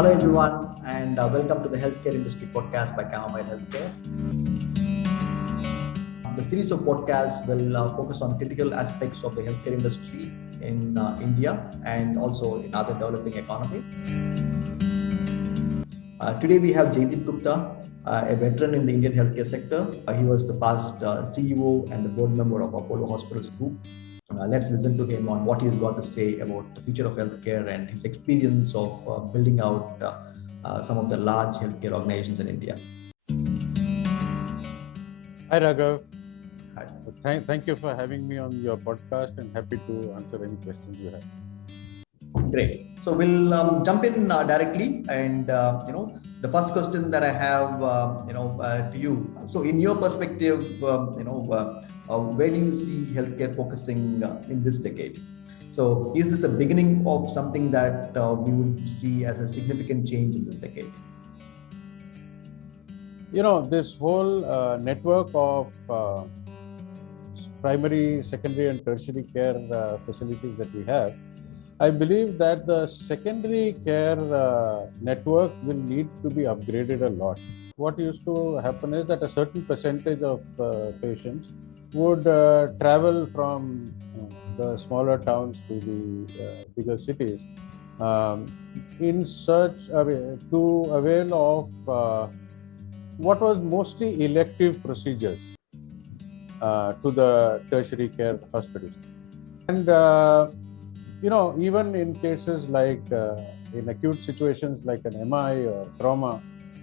Hello, everyone, and welcome to the Healthcare Industry Podcast by Camomile Healthcare. The series of podcasts will focus on critical aspects of the healthcare industry in India and also in other developing economies. Today, we have Jaideep Gupta, a veteran in the Indian healthcare sector. He was the past CEO and the board member of Apollo Hospitals Group. Let's listen to him on what he's got to say about the future of healthcare and his experience of building out some of the large healthcare organizations in India. Hi, Raghav. Hi. Thank you for having me on your podcast, and happy to answer any questions you have. Great. So we'll jump in directly, and the first question that I have, to you. So, in your perspective, where do you see healthcare focusing in this decade? So, is this a beginning of something that we would see as a significant change in this decade? This whole network of primary, secondary, and tertiary care facilities that we have, I believe that the secondary care network will need to be upgraded a lot. What used to happen is that a certain percentage of patients would travel from the smaller towns to the bigger cities in search to avail of what was mostly elective procedures to the tertiary care hospitals. And even in cases like in acute situations like an MI or trauma,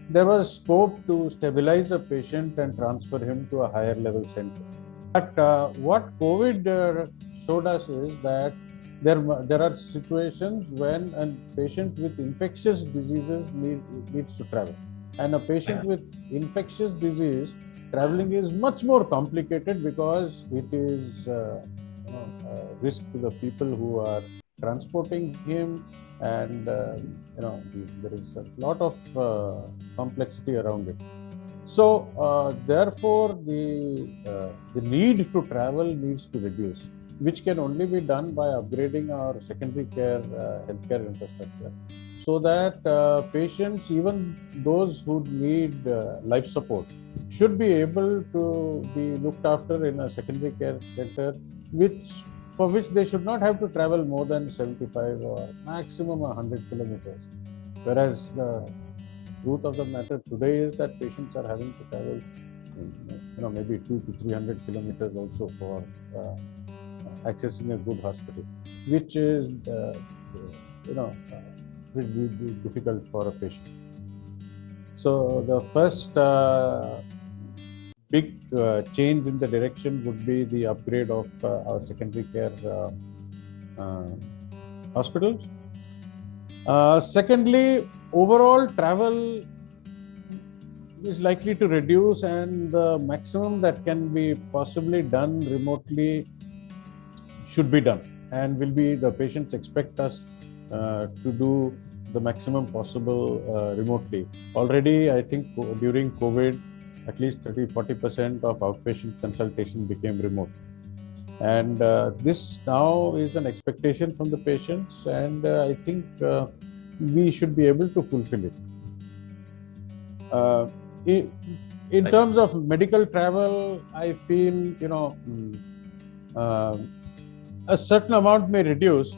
there was scope to stabilize a patient and transfer him to a higher level center. But what COVID showed us is that there are situations when a patient with infectious diseases needs to travel. And a patient with infectious disease, traveling is much more complicated because it is risk to the people who are transporting him, and there is a lot of complexity around it. So therefore the need to travel needs to reduce, which can only be done by upgrading our secondary care healthcare infrastructure, so that patients, even those who need life support, should be able to be looked after in a secondary care center, for which they should not have to travel more than 75 or maximum 100 kilometers. Whereas the truth of the matter today is that patients are having to travel, maybe 200 to 300 kilometers also for accessing a good hospital, which is, really difficult for a patient. So the first big change in the direction would be the upgrade of our secondary care hospitals. Secondly, overall travel is likely to reduce, and the maximum that can be possibly done remotely should be done, and the patients expect us to do the maximum possible remotely. Already, I think during COVID, at least 30-40% of outpatient consultation became remote. And this now is an expectation from the patients, and I think we should be able to fulfill it. In terms of medical travel, I feel, a certain amount may reduce,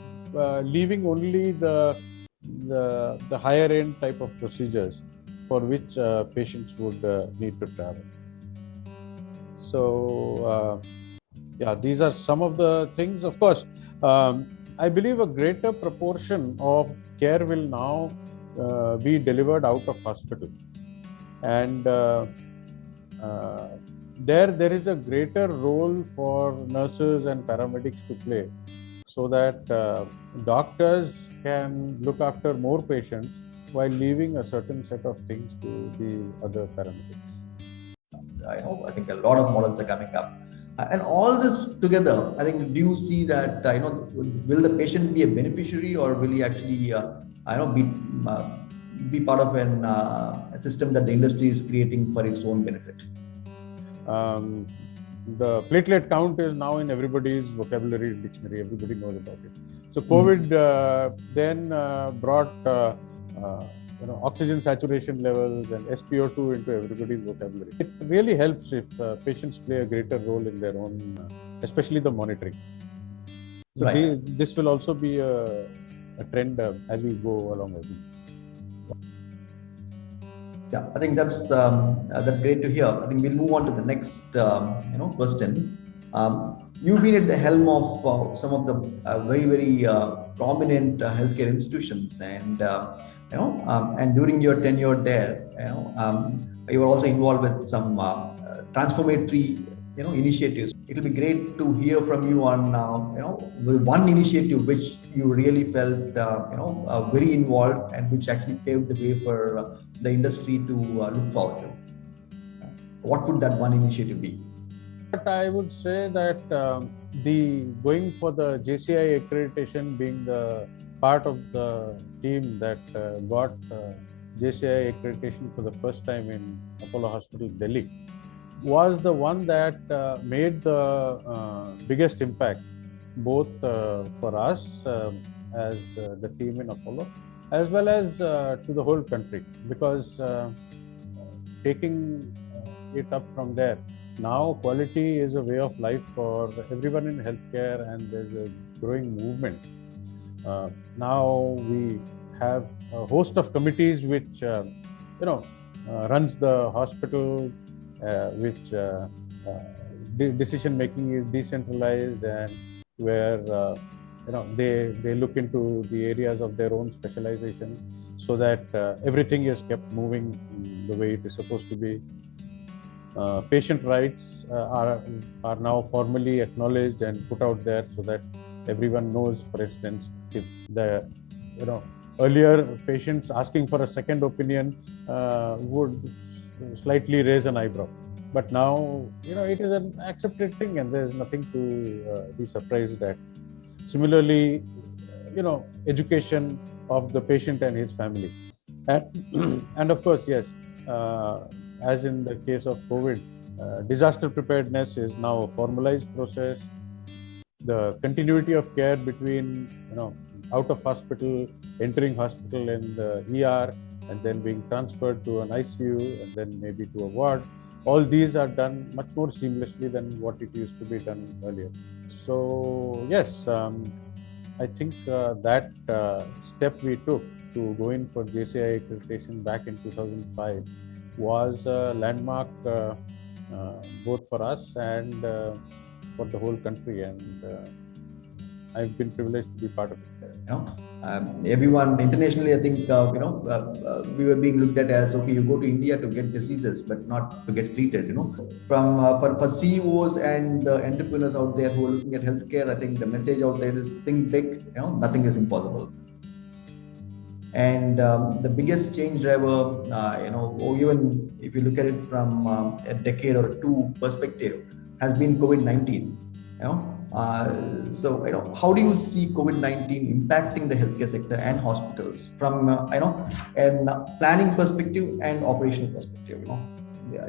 leaving only the higher end type of procedures for which patients would need to travel. So, these are some of the things. Of course, I believe a greater proportion of care will now be delivered out of hospital, and there is a greater role for nurses and paramedics to play, so that doctors can look after more patients while leaving a certain set of things to the other paramedics. I think a lot of models are coming up. And all this together, I think, do you see that, will the patient be a beneficiary, or will he actually, be part of a system that the industry is creating for its own benefit? The platelet count is now in everybody's vocabulary dictionary. Everybody knows about it. So COVID then brought oxygen saturation levels and SpO2 into everybody's vocabulary. It really helps if patients play a greater role in their own, especially the monitoring. So Right. this will also be a trend as we go along. I think. Yeah, I think that's great to hear. I think we'll move on to the next question. You've been at the helm of some of the very prominent healthcare institutions, and during your tenure there, you were also involved with some transformatory initiatives. It'll be great to hear from you on with one initiative which you really felt very involved and which actually paved the way for the industry to look forward to. What would that one initiative be? But I would say that the going for the JCI accreditation, being the part of the team that got JCI accreditation for the first time in Apollo Hospital, Delhi, was the one that made the biggest impact, both for us as the team in Apollo, as well as to the whole country, because taking it up from there, now quality is a way of life for everyone in healthcare, and there's a growing movement. Now we have a host of committees which runs the hospital, which decision making is decentralized, and where they look into the areas of their own specialization, so that everything is kept moving the way it is supposed to be. Patient rights are now formally acknowledged and put out there, so that everyone knows. For instance, if the earlier patients asking for a second opinion would slightly raise an eyebrow, but now it is an accepted thing, and there is nothing to be surprised at. Similarly, education of the patient and his family, and of course, yes, as in the case of COVID, disaster preparedness is now a formalized process. The continuity of care between out of hospital, entering hospital in the ER, and then being transferred to an ICU, and then maybe to a ward, all these are done much more seamlessly than what it used to be done earlier. So yes, I think that step we took to go in for JCI accreditation back in 2005 was a landmark both for us and for the whole country, and I've been privileged to be part of it. Everyone internationally, I think we were being looked at as, okay, you go to India to get diseases, but not to get treated. From for CEOs and entrepreneurs out there who are looking at healthcare, I think the message out there is think big. Nothing is impossible. And the biggest change driver, or even if you look at it from a decade or two perspective, has been COVID-19. So how do you see COVID-19 impacting the healthcare sector and hospitals from a planning perspective and operational perspective?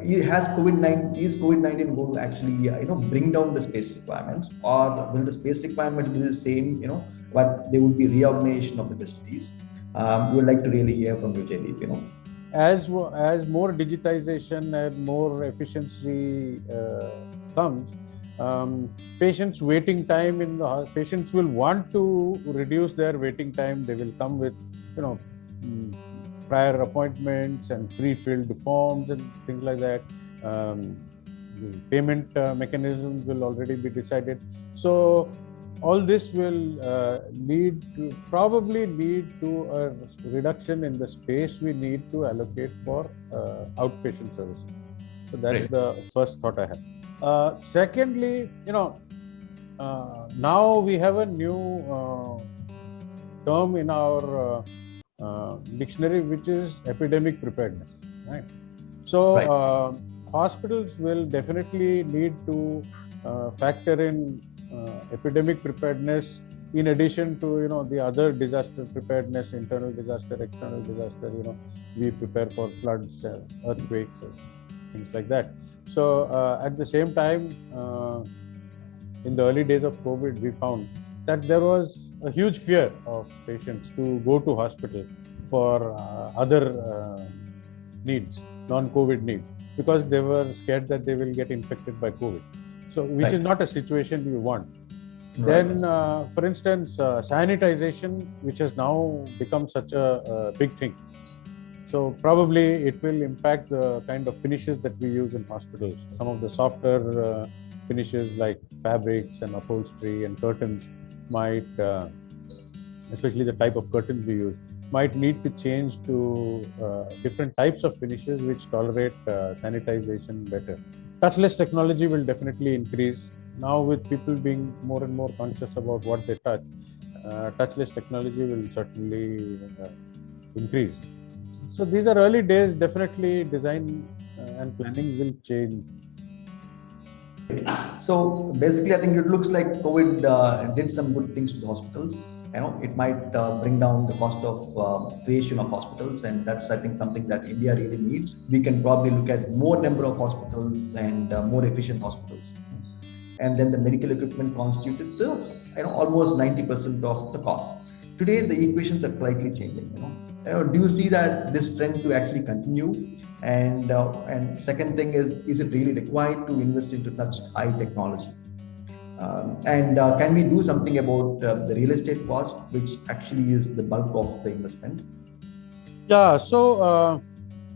Is COVID-19 going to actually bring down the space requirements, or will the space requirement be the same? But there would be reorganization of the facilities. We would like to really hear from you, Jaideep. As more digitization and more efficiency comes, patients' waiting time in the patients will want to reduce their waiting time. They will come with prior appointments and pre-filled forms and things like that. The payment mechanisms will already be decided. So all this will probably lead to a reduction in the space we need to allocate for outpatient services. So that's the first thought I have. Secondly, now we have a new term in our dictionary, which is epidemic preparedness, right? So hospitals will definitely need to factor in epidemic preparedness, in addition to the other disaster preparedness, internal disaster, external disaster. We prepare for floods, earthquakes, things like that. So at the same time, in the early days of COVID, we found that there was a huge fear of patients to go to hospital for other needs, non-COVID needs, because they were scared that they will get infected by COVID. So, which is not a situation you want. Then, for instance, sanitization, which has now become such a big thing. So probably it will impact the kind of finishes that we use in hospitals. Some of the softer finishes like fabrics and upholstery and curtains might, especially the type of curtains we use, might need to change to different types of finishes which tolerate sanitization better. Touchless technology will definitely increase. Now with people being more and more conscious about what they touch, touchless technology will certainly increase. So these are early days. Definitely design and planning will change. So basically, I think it looks like COVID did some good things to the hospitals. It might bring down the cost of creation of hospitals, and that's, I think, something that India really needs. We can probably look at more number of hospitals and more efficient hospitals. And then the medical equipment constituted the almost 90% of the cost. Today, the equations are slightly changing. Do you see that this trend to actually continue? And second thing is it really required to invest into such high technology? And can we do something about the real estate cost, which actually is the bulk of the investment? Yeah. So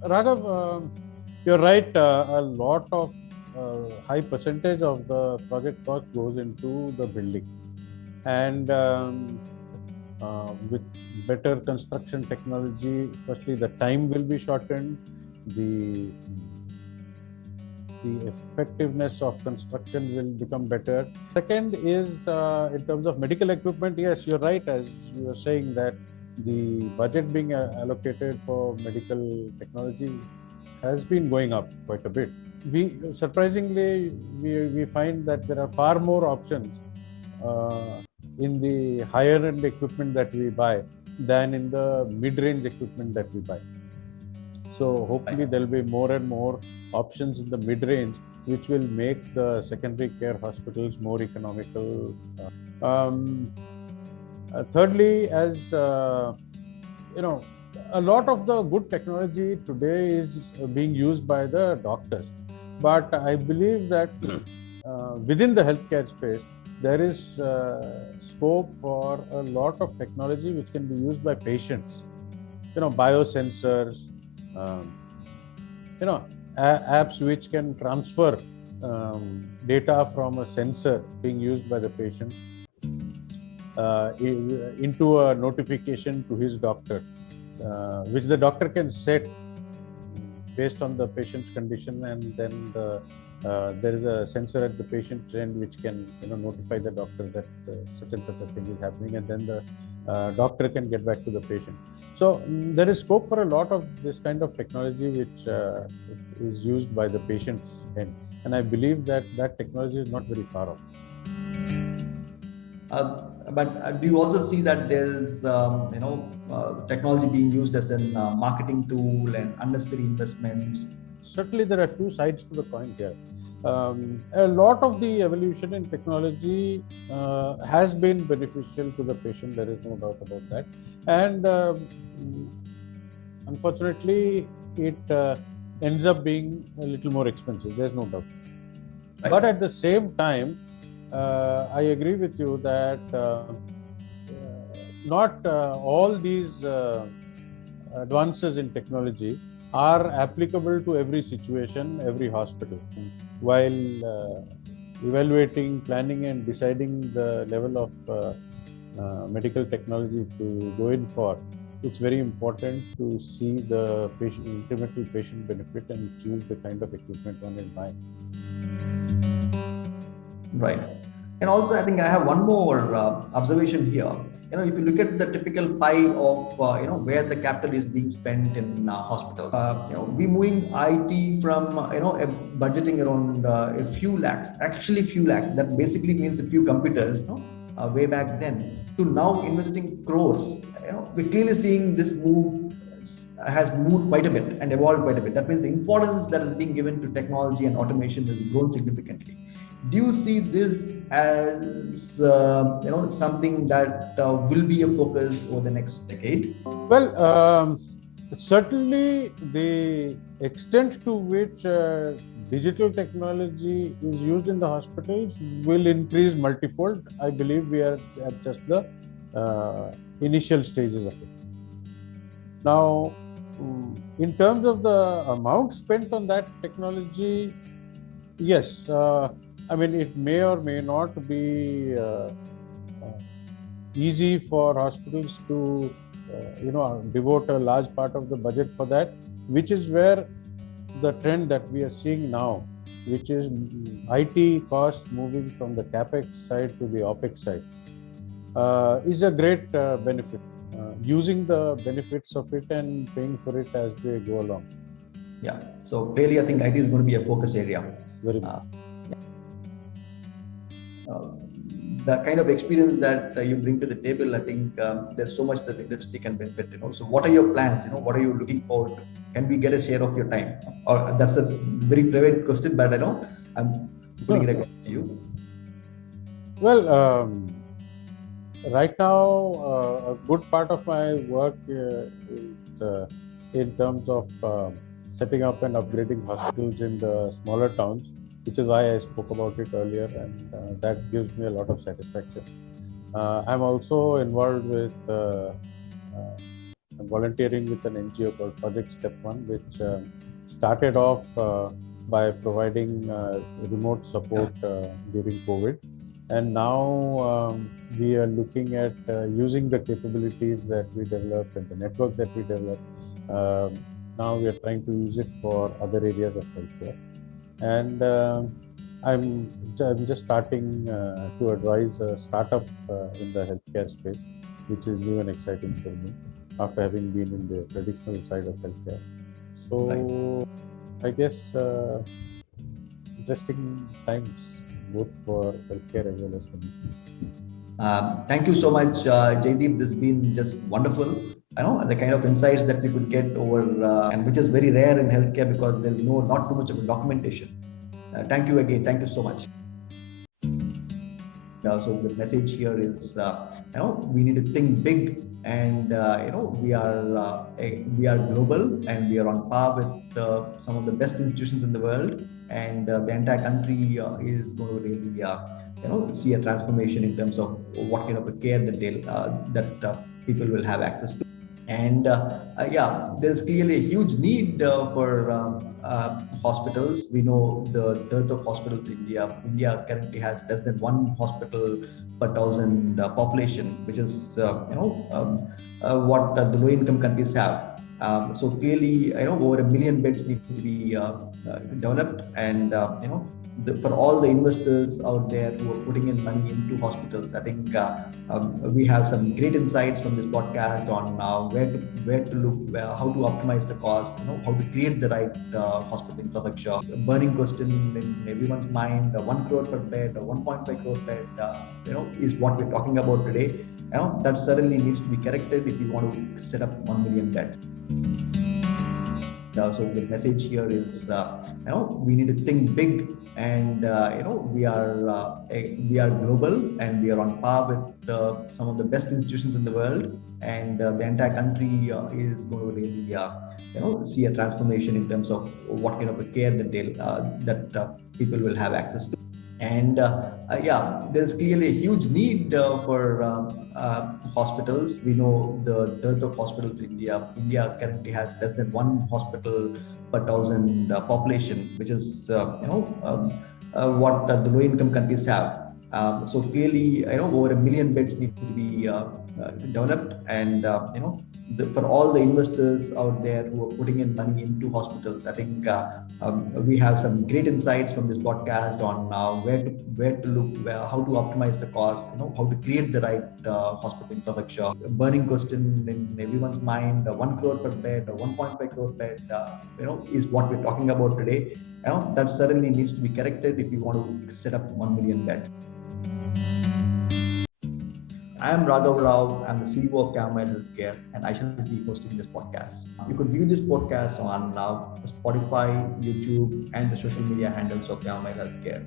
Raghav, you're right. A lot of high percentage of the project cost goes into the building, and with better construction technology, firstly the time will be shortened, the effectiveness of construction will become better. Second is in terms of medical equipment. Yes, you're right, as you were saying, that the budget being allocated for medical technology has been going up quite a bit. We surprisingly we find that there are far more options in the higher end equipment that we buy than in the mid-range equipment that we buy. So hopefully there'll be more and more options in the mid-range, which will make the secondary care hospitals more economical. Thirdly, as a lot of the good technology today is being used by the doctors, but I believe that within the healthcare space, there is scope for a lot of technology which can be used by patients. Biosensors, apps which can transfer data from a sensor being used by the patient into a notification to his doctor, which the doctor can set based on the patient's condition, and then there is a sensor at the patient's end which can notify the doctor that such and such a thing is happening, and then the doctor can get back to the patient. So there is scope for a lot of this kind of technology which is used by the patient's end, and I believe that that technology is not very far off. But do you also see that there's technology being used as a marketing tool and unnecessary investments? Certainly there are two sides to the coin here. A lot of the evolution in technology has been beneficial to the patient, there is no doubt about that, and unfortunately it ends up being a little more expensive, there's no doubt. Right. But at the same time, I agree with you that not all these advances in technology are applicable to every situation, every hospital. While evaluating, planning and deciding the level of medical technology to go in for, it's very important to see the incremental patient benefit and choose the kind of equipment one is buying. Right. And also, I think I have one more observation here. If you look at the typical pie of where the capital is being spent in hospital, we moving IT from budgeting around a few lakhs, actually few lakhs. That basically means a few computers way back then, to now investing crores. We're clearly seeing this move has moved quite a bit and evolved quite a bit. That means the importance that is being given to technology and automation has grown significantly. Do you see this as something that will be a focus over the next decade? Well, certainly the extent to which digital technology is used in the hospitals will increase multifold. I believe we are at just the initial stages of it. Now, in terms of the amount spent on that technology, yes, I mean, it may or may not be easy for hospitals to devote a large part of the budget for that, which is where the trend that we are seeing now, which is IT costs moving from the capex side to the opex side, is a great benefit. Using the benefits of it and paying for it as they go along. Yeah. So clearly, I think IT is going to be a focus area. Very much. The kind of experience that you bring to the table, I think there's so much that the industry can benefit. So what are your plans? What are you looking forward to? Can we get a share of your time? Or that's a very private question, but I know I'm putting it across to you. Well, right now, a good part of my work is in terms of setting up and upgrading hospitals in the smaller towns, which is why I spoke about it earlier, and that gives me a lot of satisfaction. I'm also involved with volunteering with an NGO called Project Step One, which started off by providing remote support during COVID. And now we are looking at using the capabilities that we developed and the network that we developed. Now we are trying to use it for other areas of healthcare. And I'm just starting to advise a startup in the healthcare space, which is new and exciting for me after having been in the traditional side of healthcare. So right. I guess interesting times, both for healthcare as well as for me. Thank you so much, Jaideep. This has been just wonderful. I know the kind of insights that we could get over, and which is very rare in healthcare because there's not too much of a documentation. Thank you again. Thank you so much. So the message here is, we need to think big, and we are global, and we are on par with some of the best institutions in the world, and the entire country is going to really see a transformation in terms of what kind of a care that people will have access to. And there's clearly a huge need for hospitals. We know the dearth of hospitals in India. India currently has less than one hospital per thousand population, which is what the low-income countries have. So clearly, over 1 million beds need to be developed, and for all the investors out there who are putting in money into hospitals, I think we have some great insights from this podcast on where to look, how to optimize the cost, how to create the right hospital infrastructure. A burning question in everyone's mind: 1 crore per bed or 1.5 crore bed, is what we're talking about today. That certainly needs to be corrected if you want to set up 1 million beds. So the message here is, we need to think big, and we are global, and we are on par with some of the best institutions in the world, and the entire country is going to really see a transformation in terms of what kind of a care that people will have access to. And there's clearly a huge need for hospitals. We know the dearth of hospitals in India. India currently has less than one hospital per thousand population, which is what the low-income countries have. So clearly, over 1 million beds need to be developed, and for all the investors out there who are putting in money into hospitals, I think we have some great insights from this podcast on where to look, how to optimize the cost, how to create the right hospital infrastructure. A burning question in everyone's mind: 1 crore per bed or 1.5 crore bed, is what we're talking about today. That certainly needs to be corrected if you want to set up 1 million beds. I am Raghav. I'm the CEO of Camomile Healthcare, and I shall be hosting this podcast. You could view this podcast on Spotify, YouTube, and the social media handles of Camomile Healthcare.